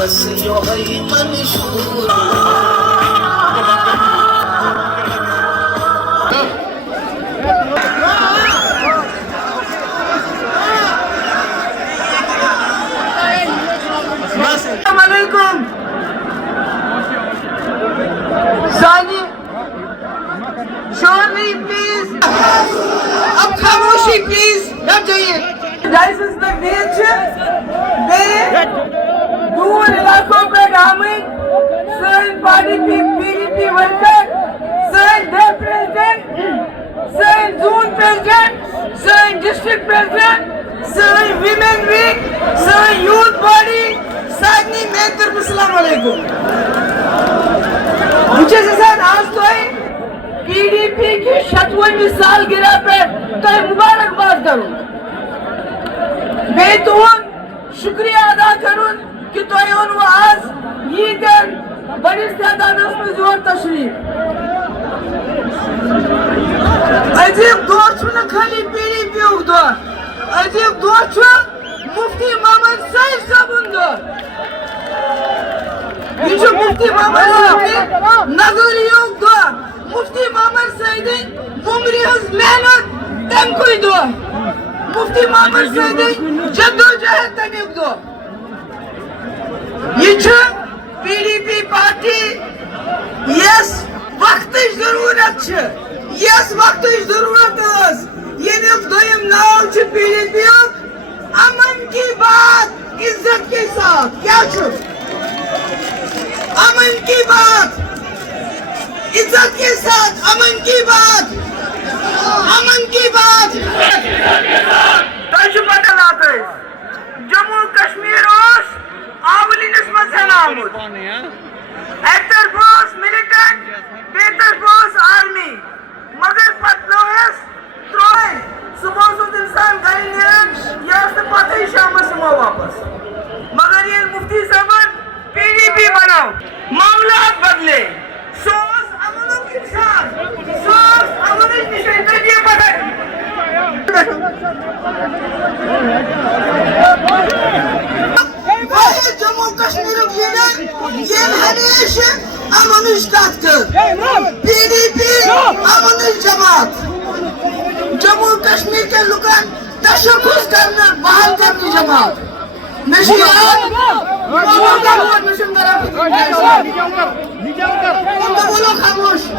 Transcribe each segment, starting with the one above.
بس یو ہے منشور السلام علیکم ثانی شور نہیں پلیز اب خاموشی پلیز ڈر جائیے لائسنس میں بیچ دور علاقوں پہ آمد سن party P D P worker سن ڈے پریزیڈنٹ سن زون پریزیڈنٹ سن ڈسٹرکٹ پریزیڈنٹ سن ویمن ویک سن یوتھ باڈی سادنی میں طرف السلام علیکم مجھے سن آج تو ہے پی ڈی پی کی 56ویں سالگرہ پہ تو مبارکباد کروں میں تو شکریہ ادا کروں کہ تو آج یہ دن بڑی تعداد میں زور تشریف عجیب دور چھو خالی پی ڈی پی دور عجیب دور چھو مفتی محمد سعید صاحب دور یہ چھو مفتی محمد سعید نظریوں دور مفتی محمد سعید عمری ہز محنت تم کوئی دور مفتی محمد سعید جدوجہد تمیک دور یہ پی ڈی پی پارٹی یس وقت ضرورت یس وقت ضرورت یمیک دویم ناو پی ڈی پی امن کی بات عزت کے ساتھ کیا امن کی بات عزت کے ساتھ امن کی بات امن کی بات پتہ لاتے جموں کشمیر آولی نسمت ہے نامود ایک طرف بوس ملیٹنٹ بے طرف بوس آرمی مگر پتلویس تروئے صبح سوت انسان گئی نیرن یا اس نے پتہ ہی شام سمو واپس مگر یہ مفتی صاحب پی ڈی پی بناؤ معاملات بدلے سوز امنوں کی انسان سوز امنوں کی شہدہ یہ پتہ جموں کشمیر یہ ہمیشہ امنش دفتر پی ڈی پی امنش جماعت جموں کشمیر کے لکن تشخص کرنا بحال کرنی جماعت نشیات بولو خاموش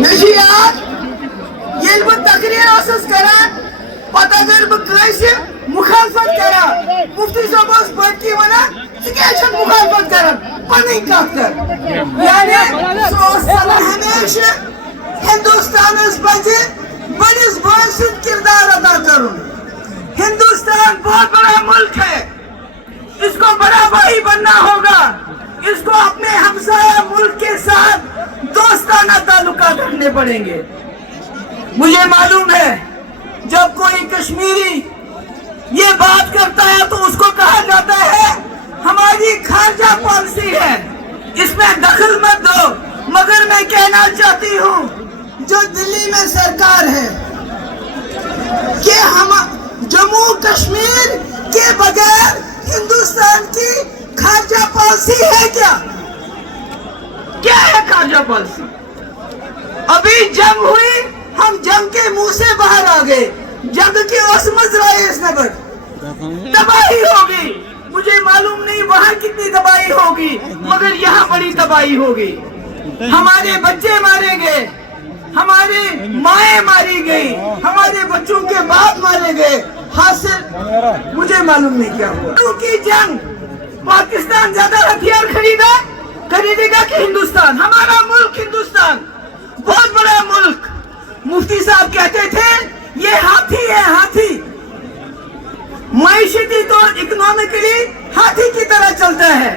نشیات یہ تقریر اسس کران پتہ اگر بہ مخالفت کران مفتی صاحب اس بات کی ونا کہ مخالفت کران پنی کت کر یعنی صلاح ہمیشہ ہندوستان اس پزِ بڑس بھائی سۭتۍ کردار ادا کرن ہندوستان بہت بڑا ملک ہے اس کو بڑا بھائی بننا ہوگا اس کو اپنے ہمسایہ ملک کے ساتھ دوستانہ تعلقات رکھنے پڑیں گے مجھے معلوم ہے جب کوئی کشمیری یہ بات کرتا ہے تو اس کو کہا جاتا ہے ہماری خارجہ پالیسی ہے اس میں دخل مت دو مگر میں کہنا چاہتی ہوں جو دلی میں سرکار ہے کہ ہم جموں کشمیر کے بغیر ہندوستان کی خارجہ پالیسی ہے کیا ہے خارجہ پالیسی ابھی جنگ ہوئی ہم جنگ کے منہ سے باہر آ گئے جنگ کی عصمت رائے اس نبر تباہی ہوگی مجھے معلوم نہیں وہاں کتنی تباہی ہوگی مگر یہاں بڑی تباہی ہوگی ہمارے بچے مارے گئے ہماری مائیں ماری گئی ہمارے بچوں کے باپ مارے گئے حاصل مجھے معلوم نہیں کیا ہوا کیونکہ جنگ پاکستان زیادہ ہتھیار خریدے گا کہ ہندوستان ہمارا ملک ہندوستان بہت بڑا ملک مفتی صاحب کہتے تھے یہ ہاتھی ہے ہاتھی معیشتی طور اکنامکلی ہاتھی کی طرح چلتا ہے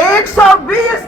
120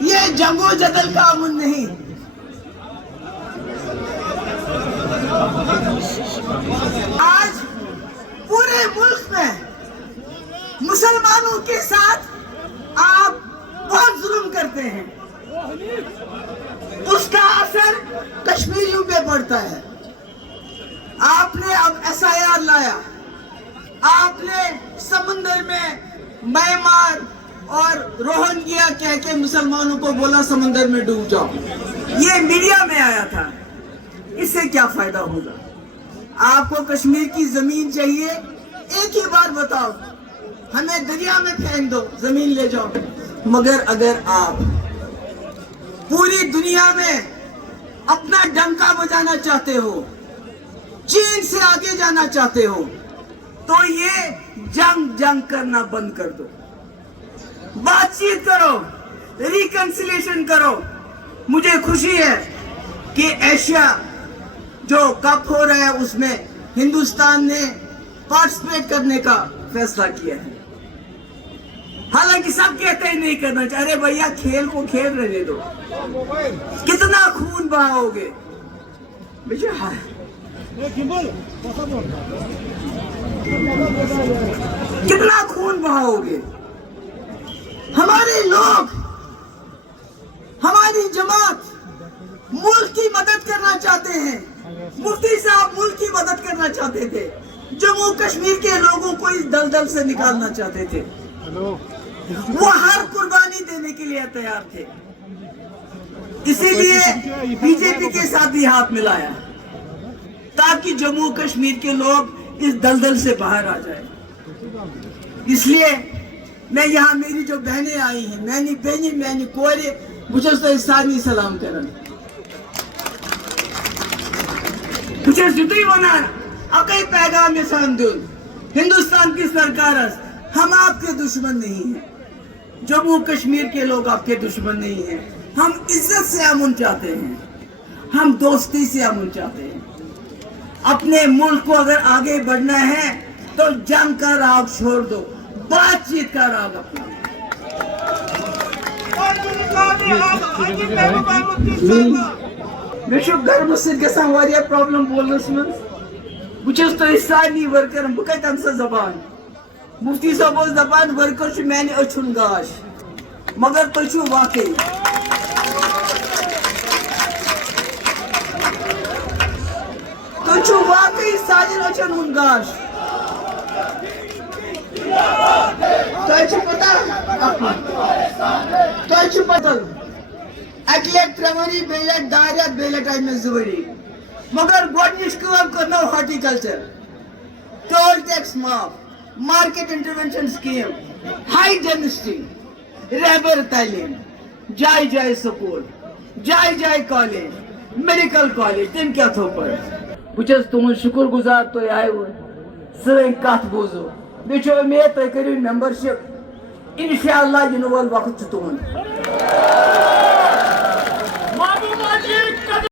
یہ جنگ و جدل کا امن نہیں. آج پورے ملک میں مسلمانوں کے ساتھ آپ بہت ظلم کرتے ہیں. اس کا اثر کشمیریوں پہ پڑتا ہے. آپ نے اب SIR لایا, آپ نے سمندر میں میانمار اور روہنگیا کہہ کے مسلمانوں کو بولا سمندر میں ڈوب جاؤ. یہ میڈیا میں آیا تھا. اس سے کیا فائدہ ہوگا؟ آپ کو کشمیر کی زمین چاہیے, ایک ہی بار بتاؤ, ہمیں دریا میں پھینک دو, زمین لے جاؤ. مگر اگر آپ پوری دنیا میں اپنا ڈنکا بجانا چاہتے ہو, چین سے آگے جانا چاہتے ہو, تو یہ جنگ کرنا بند کر دو. بات چیت کرو, ریکنسیلیشن کرو. مجھے خوشی ہے کہ ایشیا جو کپ ہو رہا ہے اس میں ہندوستان نے پارٹیسپیٹ کرنے کا فیصلہ کیا ہے. حالانکہ سب کہتے ہیں نہیں کرنا چاہیے. ارے بھیا, کھیل کو کھیل رہنے دو. کتنا خون بہاؤ گے؟ کتنا خون بہاؤ گے؟ ہمارے لوگ, ہماری جماعت ملک کی مدد کرنا چاہتے ہیں. مفتی صاحب ملک کی مدد کرنا چاہتے تھے. جموں کشمیر کے لوگوں کو اس دلدل سے نکالنا چاہتے تھے. وہ ہر قربانی دینے کے لیے تیار تھے. اسی لیے BJP کے ساتھ بھی ہاتھ ملایا تاکہ جموں کشمیر کے لوگ اس دلدل سے باہر آ جائیں. اس لیے میں یہاں میری جو بہنیں آئی ہیں, میں نے کورے بچس تو سارے سلام کرن. بچس یتھے ونان اکے پیغام یژھان دیُن ہندوستان کی سرکار, ہم آپ کے دشمن نہیں ہیں. جموں کشمیر کے لوگ آپ کے دشمن نہیں ہیں. ہم عزت سے امن چاہتے ہیں, ہم دوستی سے امن چاہتے ہیں. اپنے ملک کو اگر آگے بڑھنا ہے تو جنگ کا راگ چھوڑ دو, بات چیت کا راگ اپنا. میں گرم سۭتۍ گژھان واریاہ پرابلم بولنس من. بہٕ تۄہہِ سارنٕے ورکرن بہٕ کتہِ انہٕ سۄ زبان. مفتی صاحب اوس دپان ورکر چھُ میانہِ أچھُن گاش, مگر تُہۍ چھِو واقعی سانٮ۪ن أچھن ہُنٛد گاش. تۄہہِ چھُ پتہ اکہِ لٹہِ 3 ؤری, بیٚیہِ لٹہِ 2 رٮ۪تھ, بیٚیہِ لٹہِ آیہِ مےٚ 2 ؤری. مگر گۄڈنِچ کٲم کٔرنو ہارٹیکلچر, ٹول ٹیکس معاف, market intervention scheme, high density, رہبر تعلیم, جائے جائے سکول, جائے جائے کالج, میڈیکل کالج, تم کیا تھو پر. بہٕ تُہُنٛد شُکر گُزار, تُہۍ آیوٕ, سٲنۍ کتھ بوٗزو. بیٚیہِ چھُ اُمید تُہۍ کٔرِو ممبرشِپ. انشاءاللہ یِنہٕ وول وقت چھُ تُہُنٛد.